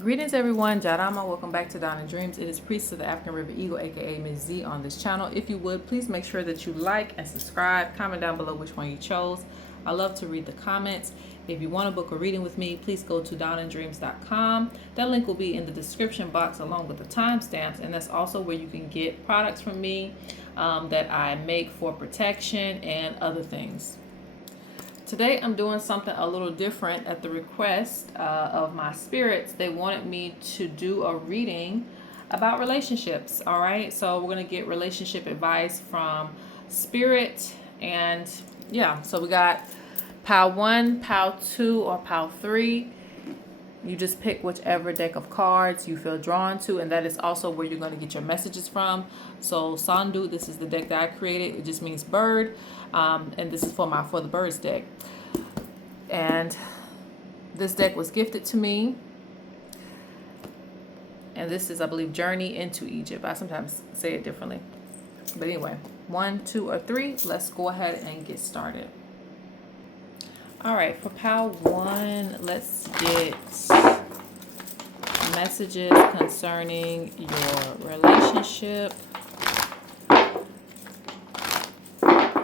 Greetings everyone, Jadama. Welcome back to Donna Dreams. It is Priestess of the African River Eagle, aka Ms.Z on this channel. If you would, please make sure that you like and subscribe. Comment down below which one you chose. I love to read the comments. If you want to book a reading with me, please go to donnadreams.com. That link will be in the description box along with the timestamps, and that's also where you can get products from me that I make for protection and other things. Today I'm doing something a little different at the request of my spirits. They wanted me to do a reading about relationships. All right, so we're going to get relationship advice from spirit. And yeah, so we got pile 1, pile 2, or pile 3. You just pick whichever deck of cards you feel drawn to, and that is also where you're going to get your messages from. So Sandu, this is the deck that I created. It just means bird, and this is for the birds deck. And this deck was gifted to me, and this is, I believe, Journey into Egypt. I sometimes say it differently, but anyway, 1, 2, or 3. Let's go ahead and get started. All right, for pile 1, let's get messages concerning your relationship,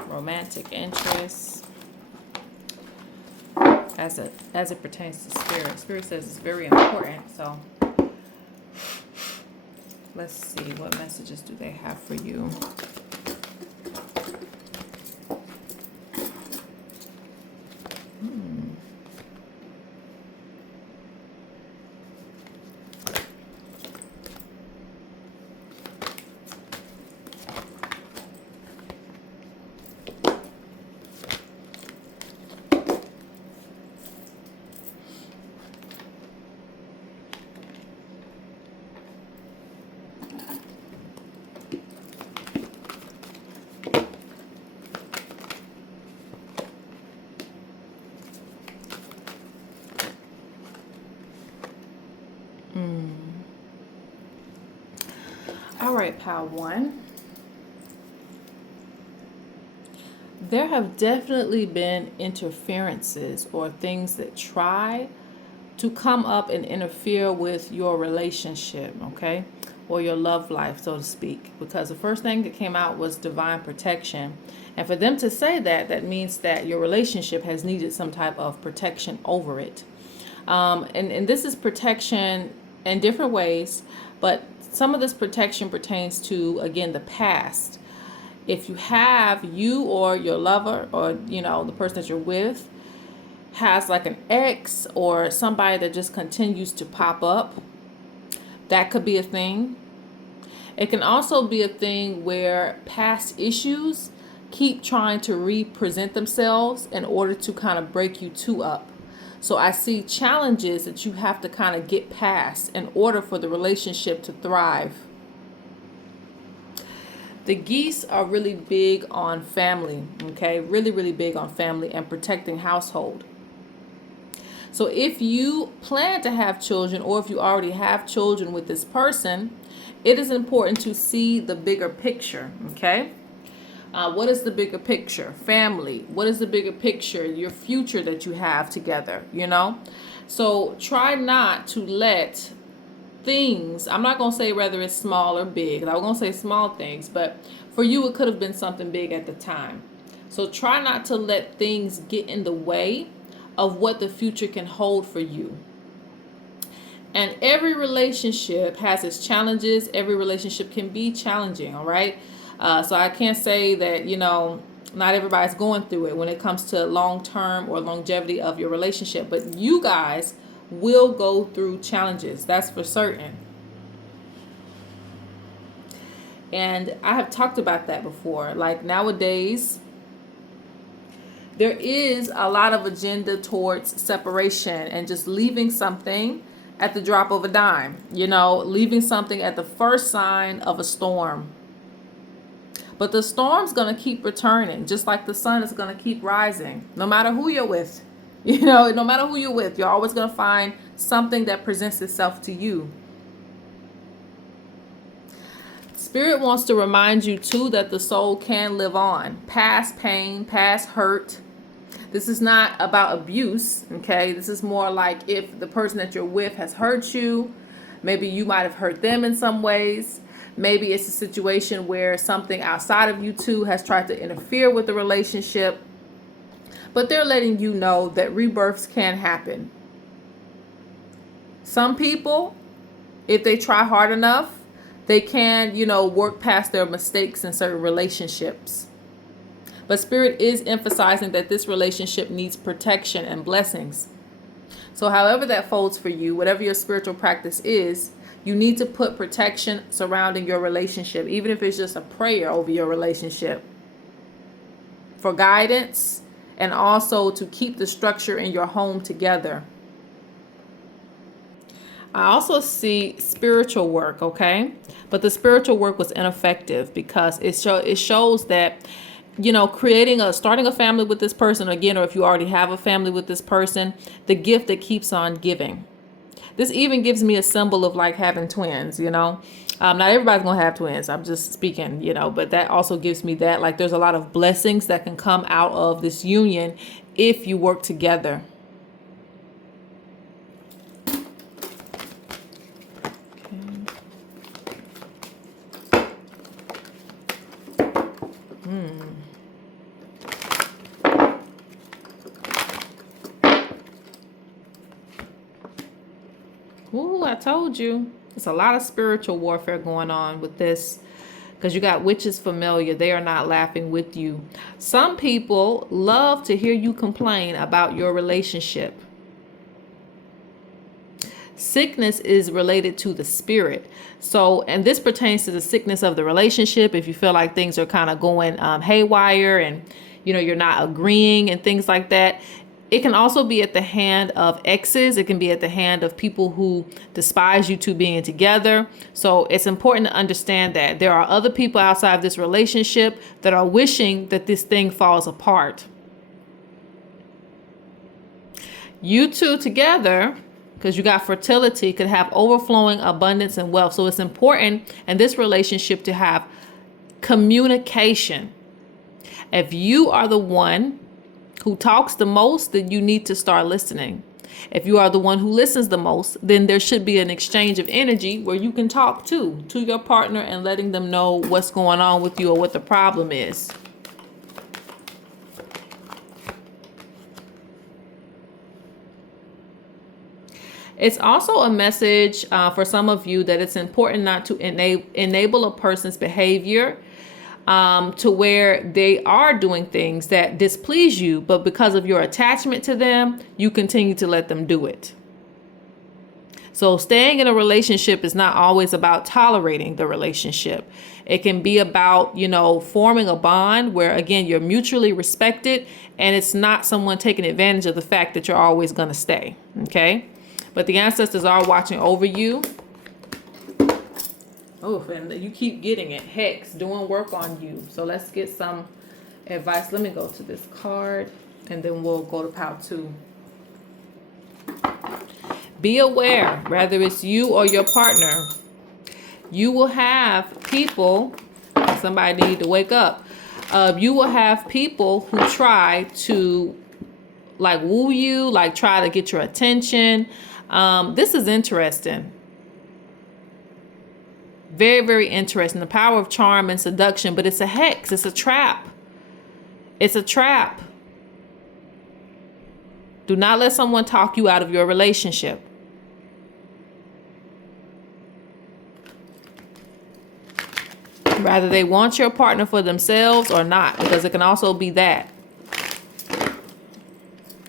romantic interests, as it pertains to spirit. Spirit says it's very important, so let's see, what messages do they have for you? All right, pile 1. There have definitely been interferences or things that try to come up and interfere with your relationship, okay? Or your love life, so to speak. Because the first thing that came out was divine protection. And for them to say that, that means that your relationship has needed some type of protection over it. And this is protection in different ways, but some of this protection pertains to, again, the past. If you or your lover, or the person that you're with has like an ex or somebody that just continues to pop up, that could be a thing. It can also be a thing where past issues keep trying to represent themselves in order to kind of break you two up. So I see challenges that you have to kind of get past in order for the relationship to thrive. The geese are really big on family, okay? Really, really big on family and protecting household. So if you plan to have children, or if you already have children with this person, it is important to see the bigger picture, okay? What is the bigger picture? Family. What is the bigger picture? Your future that you have together, So try not to let things, I'm not going to say whether it's small or big. I'm going to say small things, but for you, it could have been something big at the time. So try not to let things get in the way of what the future can hold for you. And every relationship has its challenges. Every relationship can be challenging, all right? So I can't say that, not everybody's going through it when it comes to long-term or longevity of your relationship. But you guys will go through challenges. That's for certain. And I have talked about that before. Like nowadays, there is a lot of agenda towards separation and just leaving something at the drop of a dime. Leaving something at the first sign of a storm. But the storm's going to keep returning, just like the sun is going to keep rising, no matter who you're with. No matter who you're with, you're always going to find something that presents itself to you. Spirit wants to remind you, too, that the soul can live on. Past pain, past hurt, This is not about abuse, okay? This is more like if the person that you're with has hurt you, maybe you might have hurt them in some ways. Maybe it's a situation where something outside of you two has tried to interfere with the relationship. But they're letting you know that rebirths can happen. Some people, if they try hard enough, they can, work past their mistakes in certain relationships. But Spirit is emphasizing that this relationship needs protection and blessings. So however that folds for you, whatever your spiritual practice is, you need to put protection surrounding your relationship, even if it's just a prayer over your relationship, for guidance and also to keep the structure in your home together. I also see spiritual work, okay? But the spiritual work was ineffective because it shows that, starting a family with this person again, or if you already have a family with this person, the gift that keeps on giving. This even gives me a symbol of like having twins, Not everybody's going to have twins. I'm just speaking, but that also gives me that, like, there's a lot of blessings that can come out of this union if you work together. Ooh, I told you. There's a lot of spiritual warfare going on with this because you got witches familiar. They are not laughing with you. Some people love to hear you complain about your relationship. Sickness is related to the spirit. So, and this pertains to the sickness of the relationship. If you feel like things are kind of going haywire and, you're not agreeing and things like that. It can also be at the hand of exes. It can be at the hand of people who despise you two being together. So it's important to understand that there are other people outside of this relationship that are wishing that this thing falls apart. You two together, because you got fertility, could have overflowing abundance and wealth. So it's important in this relationship to have communication. If you are the one who talks the most, then you need to start listening. If you are the one who listens the most, then there should be an exchange of energy where you can talk to your partner and letting them know what's going on with you or what the problem is. It's also a message for some of you that it's important not to enable a person's behavior to where they are doing things that displease you, but because of your attachment to them, you continue to let them do it. So staying in a relationship is not always about tolerating the relationship. It can be about, forming a bond where, again, you're mutually respected and it's not someone taking advantage of the fact that you're always going to stay. Okay. But the ancestors are watching over you. Oh, and you keep getting it. Hex, doing work on you. So let's get some advice. Let me go to this card and then we'll go to pile 2. Be aware, whether it's you or your partner, you will have people, somebody need to wake up. You will have people who try to like woo you, like try to get your attention. This is interesting. Very, very interesting. The power of charm and seduction, but it's a hex. It's a trap. It's a trap. Do not let someone talk you out of your relationship. Rather they want your partner for themselves or not, because it can also be that.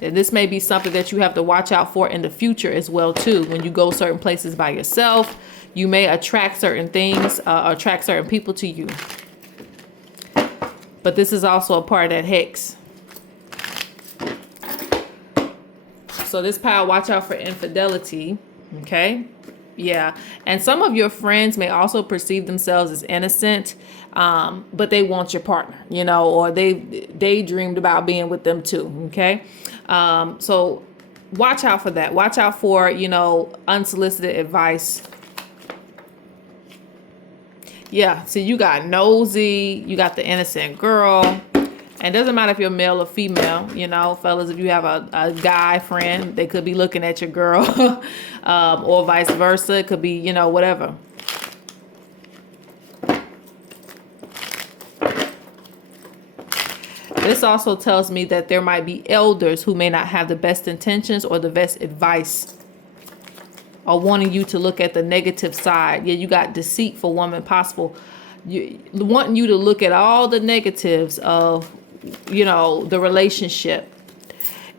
And this may be something that you have to watch out for in the future as well, too. When you go certain places by yourself, you may attract certain things, attract certain people to you. But this is also a part of that hex. So this pile, watch out for infidelity. Okay. Yeah. And some of your friends may also perceive themselves as innocent, but they want your partner, or they dreamed about being with them too. Okay. So watch out for that. Watch out for, unsolicited advice. Yeah. So you got nosy, you got the innocent girl, And it doesn't matter if you're male or female, you know, fellas, if you have a guy friend, they could be looking at your girl or vice versa. It could be, you know, whatever. This also tells me that there might be elders who may not have the best intentions or the best advice, or wanting you to look at the negative side. Yeah, you got deceitful woman possible. Wanting you to look at all the negatives of, you know, the relationship.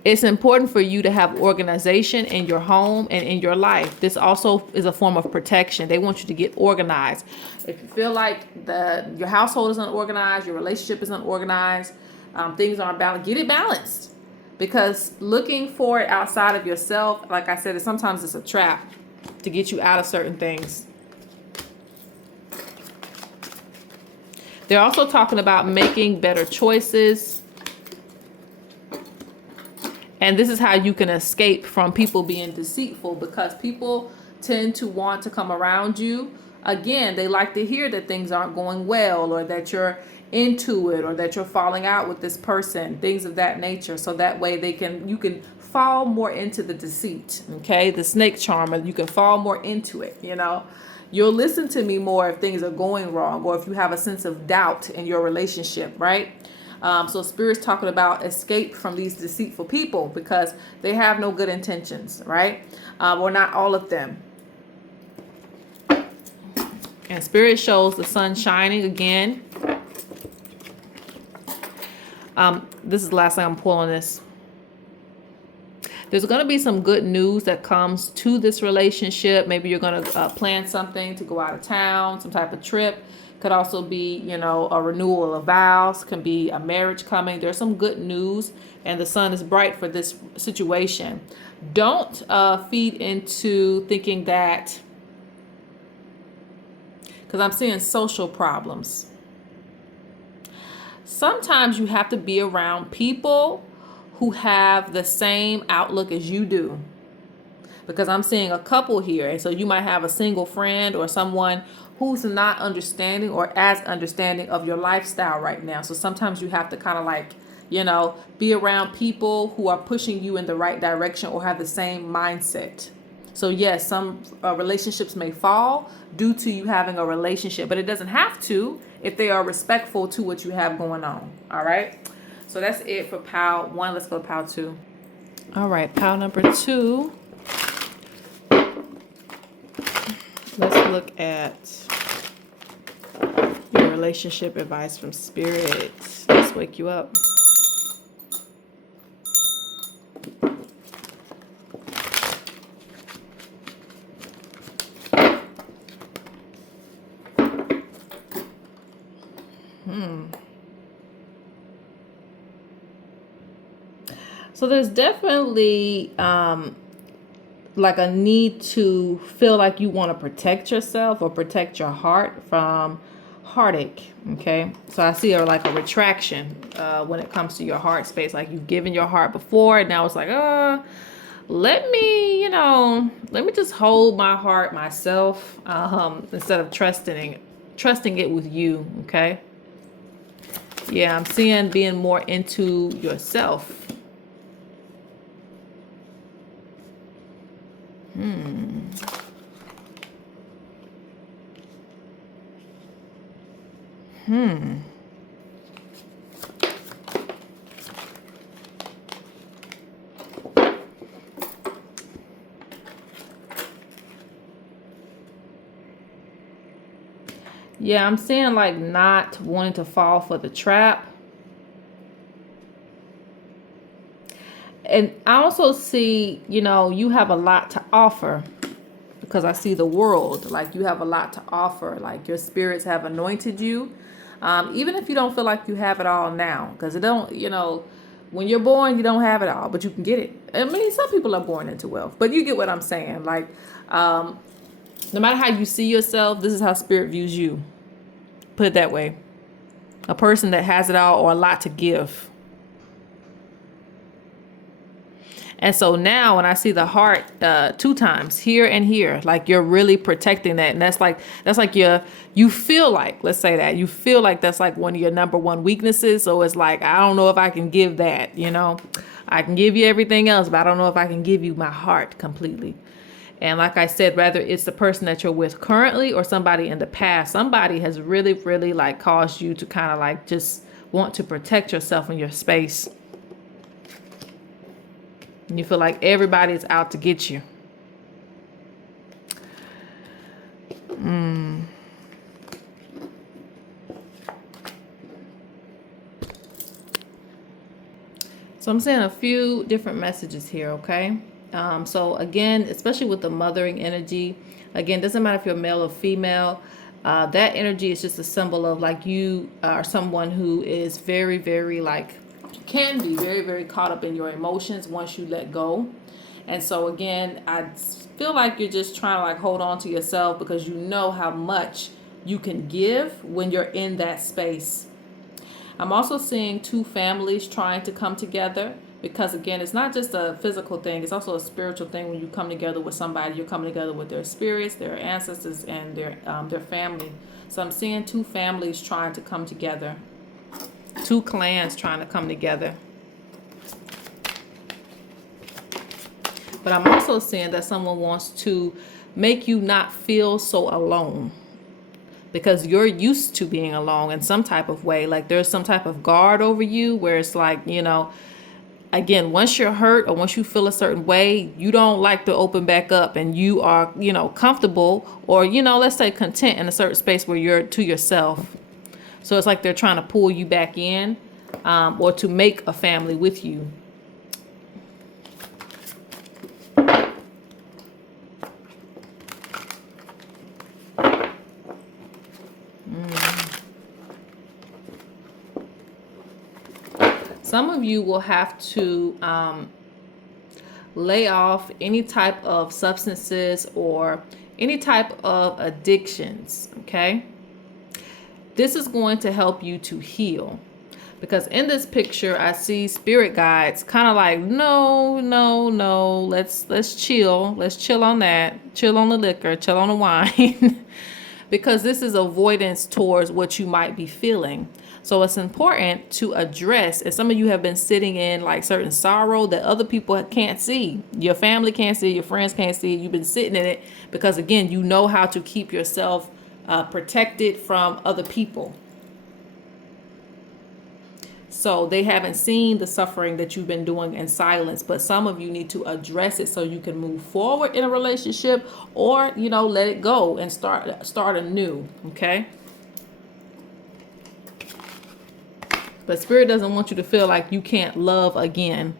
It's important for you to have organization in your home and in your life. This also is a form of protection. They want you to get organized. If you feel like your household is unorganized, your relationship is unorganized, things aren't balanced, get it balanced. Because looking for it outside of yourself, like I said, sometimes it's a trap to get you out of certain things. They're also talking about making better choices. And this is how you can escape from people being deceitful, because people tend to want to come around you. Again, they like to hear that things aren't going well, or that you're into it, or that you're falling out with this person, things of that nature. So that way you can fall more into the deceit, okay? The snake charmer, you can fall more into it, you know? You'll listen to me more if things are going wrong, or if you have a sense of doubt in your relationship, right? So Spirit's talking about escape from these deceitful people, because they have no good intentions, right? Or not all of them. And Spirit shows the sun shining again. This is the last thing I'm pulling this. There's going to be some good news that comes to this relationship. Maybe you're going to plan something to go out of town, some type of trip. Could also be, you know, a renewal of vows. Can be a marriage coming. There's some good news, and the sun is bright for this situation. Don't feed into thinking that, because I'm seeing social problems. Sometimes you have to be around people who have the same outlook as you do, because I'm seeing a couple here. And so you might have a single friend or someone who's not understanding or as understanding of your lifestyle right now. So sometimes you have to kind of like, you know, be around people who are pushing you in the right direction or have the same mindset. So yes, some relationships may fall due to you having a relationship, but it doesn't have to if they are respectful to what you have going on. All right. So that's it for pile 1. Let's go to pile 2. All right, pile number 2. Let's look at your relationship advice from Spirit. Let's wake you up. So there's definitely like a need to feel like you want to protect yourself or protect your heart from heartache. Okay, so I see like a retraction when it comes to your heart space. Like you've given your heart before, and now it's like, let me just hold my heart myself instead of trusting it with you. Okay. Yeah, I'm seeing being more into yourself. Yeah, I'm seeing like not wanting to fall for the trap. And I also see, you have a lot to offer, because I see the world. Like you have a lot to offer. Like your spirits have anointed you. Even if you don't feel like you have it all now, because it don't, when you're born, you don't have it all, but you can get it. I mean, some people are born into wealth, but you get what I'm saying. Like, no matter how you see yourself, this is how Spirit views you. Put it that way. A person that has it all or a lot to give. And so now when I see the heart 2 times here and here, like you're really protecting that. And that's like you feel like, let's say that, you feel like that's like one of your number one weaknesses. So it's like, I don't know if I can give that, you know. I can give you everything else, but I don't know if I can give you my heart completely. And like I said, whether it's the person that you're with currently or somebody in the past, somebody has really, really like caused you to kind of like just want to protect yourself in your space. And you feel like everybody's out to get you. So I'm saying a few different messages here, okay? So again, especially with the mothering energy, again, doesn't matter if you're male or female, that energy is just a symbol of like you are someone who is very, very like, can be very, very caught up in your emotions once you let go. And so again, I feel like you're just trying to like hold on to yourself because you know how much you can give when you're in that space. I'm also seeing 2 families trying to come together because again, it's not just a physical thing, it's also a spiritual thing. When you come together with somebody, you're coming together with their spirits, their ancestors, and their family. So I'm seeing 2 families trying to come together, 2 clans trying to come together. But I'm also seeing that someone wants to make you not feel so alone, because you're used to being alone in some type of way. Like there's some type of guard over you where it's like, you know, again, once you're hurt or once you feel a certain way, you don't like to open back up, and you are, you know, comfortable or, you know, let's say content in a certain space where you're to yourself. So it's like they're trying to pull you back in, or to make a family with you. Some of you will have to lay off any type of substances or any type of addictions, okay? This is going to help you to heal. Because in this picture, I see spirit guides kind of like, no, let's chill. Let's chill on that. Chill on the liquor, chill on the wine. Because this is avoidance towards what you might be feeling. So it's important to address, and some of you have been sitting in like certain sorrow that other people can't see. Your family can't see, your friends can't see. You've been sitting in it because, again, you know how to keep yourself protected from other people. So they haven't seen the suffering that you've been doing in silence, but some of you need to address it so you can move forward in a relationship, or, you know, let it go and start anew, okay? But Spirit doesn't want you to feel like you can't love again.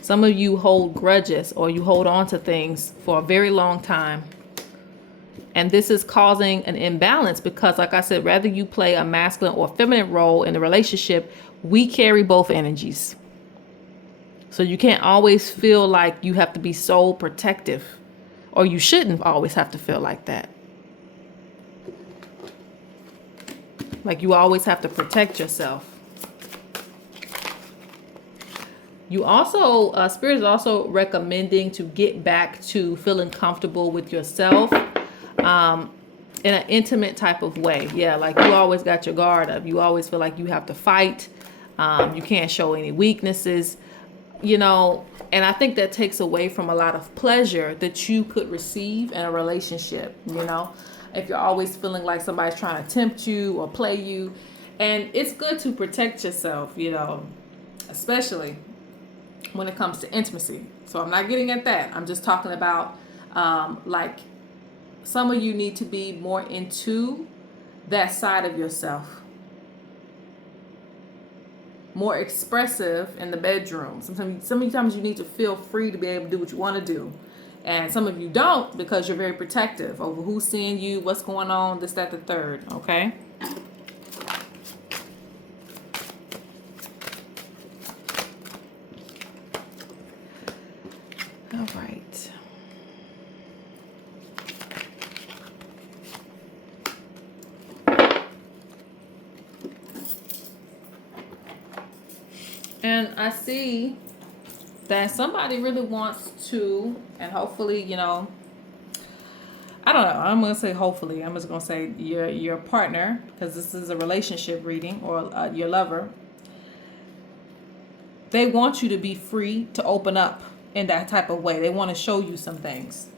Some of you hold grudges or you hold on to things for a very long time. And this is causing an imbalance because, like I said, whether you play a masculine or feminine role in the relationship, we carry both energies. So you can't always feel like you have to be so protective, or you shouldn't always have to feel like that. Like you always have to protect yourself. You also, Spirit is also recommending to get back to feeling comfortable with yourself. In an intimate type of way. Yeah, like you always got your guard up. You always feel like you have to fight. You can't show any weaknesses, you know, and I think that takes away from a lot of pleasure that you could receive in a relationship, you know, if you're always feeling like somebody's trying to tempt you or play you. And it's good to protect yourself, you know, especially when it comes to intimacy. So I'm not getting at that. I'm just talking about like, some of you need to be more into that side of yourself. More expressive in the bedroom. Sometimes you need to feel free to be able to do what you want to do. And some of you don't because you're very protective over who's seeing you, what's going on, this, that, the third. Okay? All right. And I see that somebody really wants to, and hopefully, you know, I don't know. I'm gonna say hopefully. I'm just gonna say your partner, because this is a relationship reading, or your lover. They want you to be free to open up in that type of way. They want to show you some things.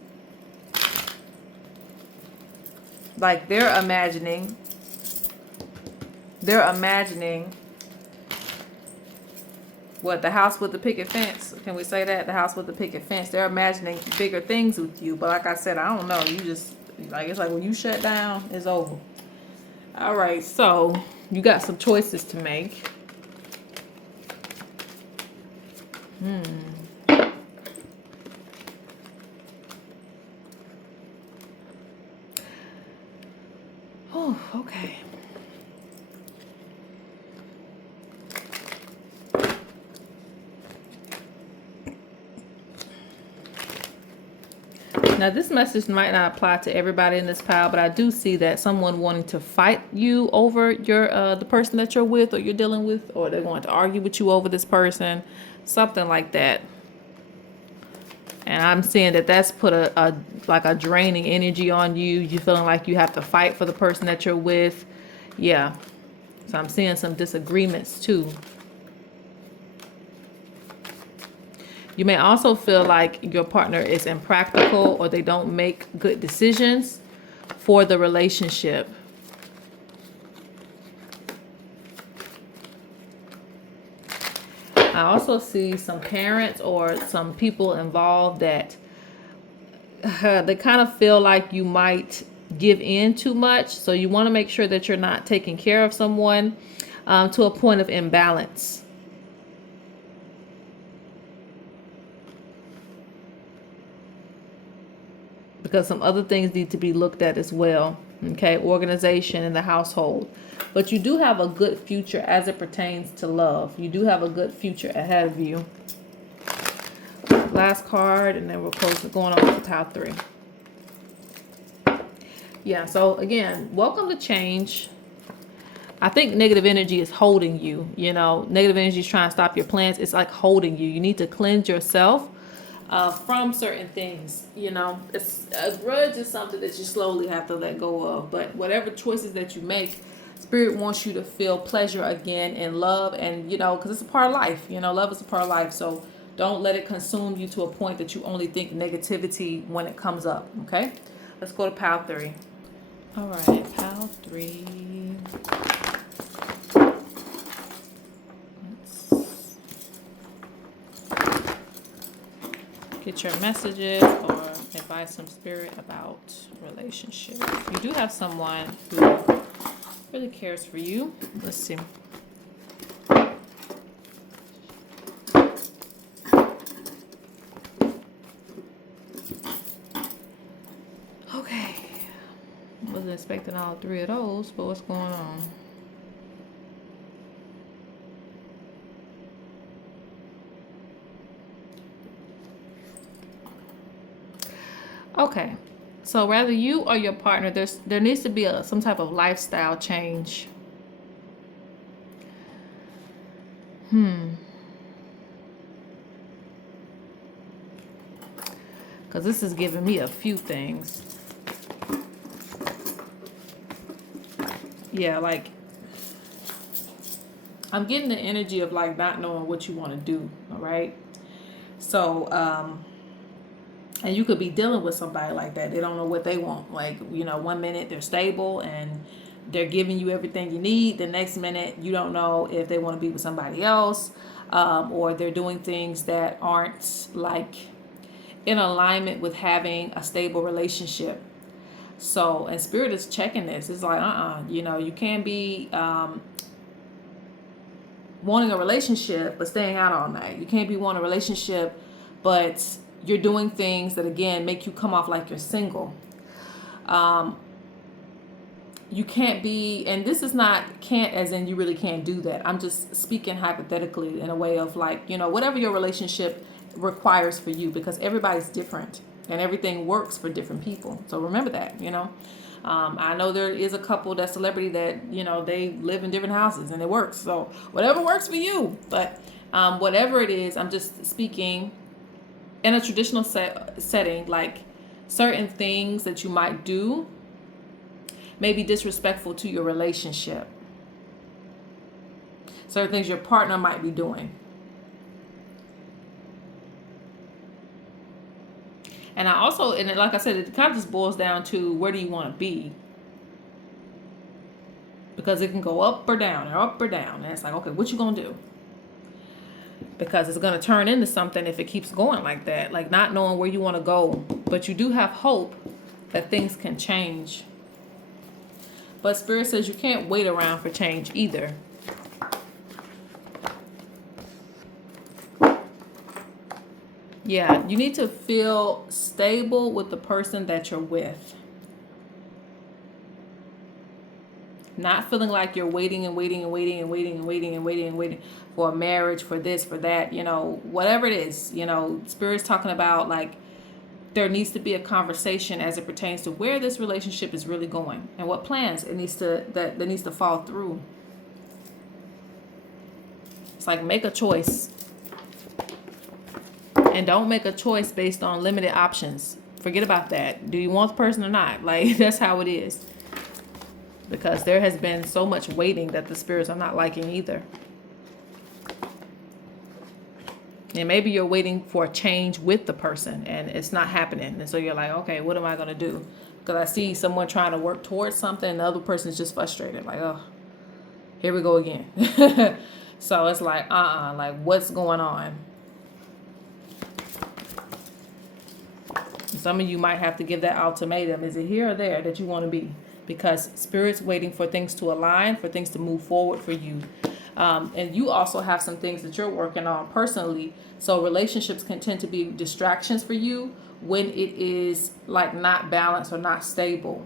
Like they're imagining what, the house with the picket fence? Can we say that? The house with the picket fence. They're imagining bigger things with you. But like I said, I don't know. You just, like, it's like when you shut down, it's over. All right. So you got some choices to make. Oh, okay. Now, this message might not apply to everybody in this pile, but I do see that someone wanting to fight you over your the person that you're with or you're dealing with, or they want to argue with you over this person, something like that. And I'm seeing that that's put a like a draining energy on you. You feeling like you have to fight for the person that you're with. Yeah. So I'm seeing some disagreements too. You may also feel like your partner is impractical, or they don't make good decisions for the relationship. I also see some parents or some people involved that they kind of feel like you might give in too much. So you want to make sure that you're not taking care of someone to a point of imbalance. Because some other things need to be looked at as well. Okay, organization in the household. But you do have a good future as it pertains to love. You do have a good future ahead of you. Last card, and then we're going on to pile 3. Yeah, so again, welcome to change. I think negative energy is holding you. You know, negative energy is trying to stop your plans. It's like holding you. You need to cleanse yourself from certain things. You know, it's a grudge is something that you slowly have to let go of. But whatever choices that you make, Spirit wants you to feel pleasure again in love, and you know, because it's a part of life. You know, love is a part of life. So don't let it consume you to a point that you only think negativity when it comes up. Okay, let's go to pile 3. All right, pile 3. Get your messages or advice from Spirit about relationships. You do have someone who really cares for you. Let's see. Okay. Wasn't expecting all 3 of those, but what's going on? Okay, so whether you or your partner, there needs to be some type of lifestyle change. Because this is giving me a few things. Yeah, like I'm getting the energy of like not knowing what you want to do. All right, so and you could be dealing with somebody like that. They don't know what they want. Like, you know, one minute they're stable and they're giving you everything you need. The next minute, you don't know if they want to be with somebody else, or they're doing things that aren't like in alignment with having a stable relationship. So, and Spirit is checking this. It's like, you know, you can't be wanting a relationship but staying out all night. You can't be wanting a relationship but you're doing things that, again, make you come off like you're single. You can't be, and this is not can't as in you really can't do that. I'm just speaking hypothetically in a way of like, you know, whatever your relationship requires for you, because everybody's different and everything works for different people. So remember that, you know. I know there is a couple, that celebrity that, you know, they live in different houses and it works. So whatever works for you. But Whatever it is, I'm just speaking in a traditional setting, like certain things that you might do may be disrespectful to your relationship. Certain things your partner might be doing. And I also, and like I said, it kind of just boils down to where do you want to be? Because it can go up or down or up or down. And it's like, okay, what you going to do? Because it's going to turn into something if it keeps going like that. Like not knowing where you want to go. But you do have hope that things can change. But Spirit says you can't wait around for change either. Yeah, you need to feel stable with the person that you're with. Not feeling like you're waiting and waiting and waiting and waiting and waiting and waiting and waiting for a marriage, for this, for that, you know, whatever it is. You know, Spirit's talking about like there needs to be a conversation as it pertains to where this relationship is really going and what plans it needs to that needs to fall through. It's like make a choice. And don't make a choice based on limited options. Forget about that. Do you want the person or not? Like, that's how it is. Because there has been so much waiting that the spirits are not liking either. And maybe you're waiting for a change with the person and it's not happening. And so you're like, okay, what am I going to do? Because I see someone trying to work towards something and the other person is just frustrated. Like, oh, here we go again. So it's like, like what's going on? Some of you might have to give that ultimatum. Is it here or there that you want to be? Because Spirit's waiting for things to align, for things to move forward for you. And you also have some things that you're working on personally. So relationships can tend to be distractions for you when it is like not balanced or not stable.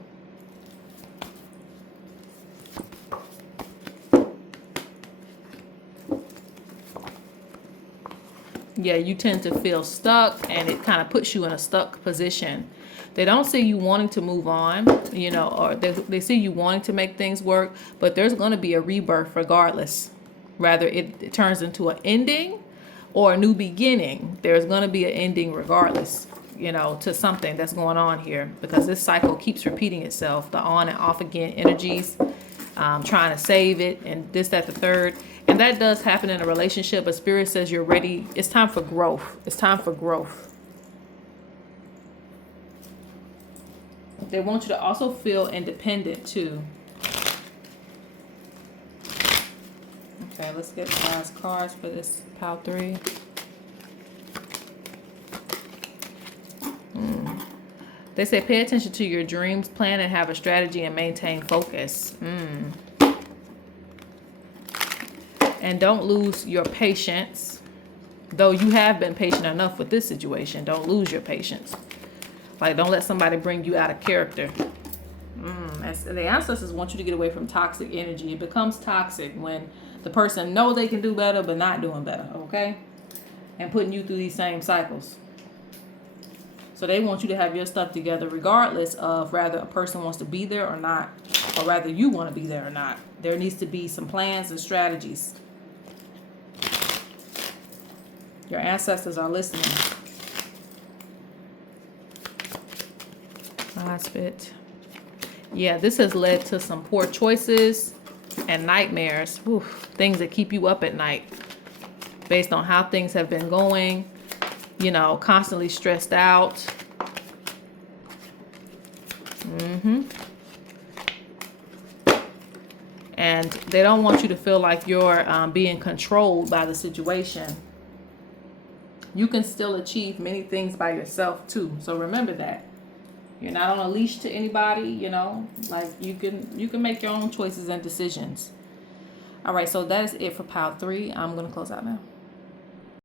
Yeah, you tend to feel stuck and it kind of puts you in a stuck position. They don't see you wanting to move on, you know, or they see you wanting to make things work, but there's going to be a rebirth regardless. Rather, it turns into an ending or a new beginning. There's going to be an ending regardless, you know, to something that's going on here because this cycle keeps repeating itself. The on and off again energies, trying to save it and this, that, the third. And that does happen in a relationship, but Spirit says you're ready. It's time for growth. It's time for growth. They want you to also feel independent too. Okay, let's get guys cards for this pile 3. They say pay attention to your dreams, plan and have a strategy and maintain focus. And don't lose your patience. Though you have been patient enough with this situation, don't lose your patience. Like, don't let somebody bring you out of character. The ancestors want you to get away from toxic energy. It becomes toxic when the person knows they can do better but not doing better, okay? And putting you through these same cycles. So they want you to have your stuff together regardless of whether a person wants to be there or not, or whether you want to be there or not. There needs to be some plans and strategies. Your ancestors are listening. Last bit. Yeah, this has led to some poor choices and nightmares. Whew, things that keep you up at night based on how things have been going. You know, constantly stressed out. And they don't want you to feel like you're being controlled by the situation. You can still achieve many things by yourself too. So remember that. You're not on a leash to anybody, you know, like you can make your own choices and decisions. All right, so that is it for pile 3. I'm going to close out now.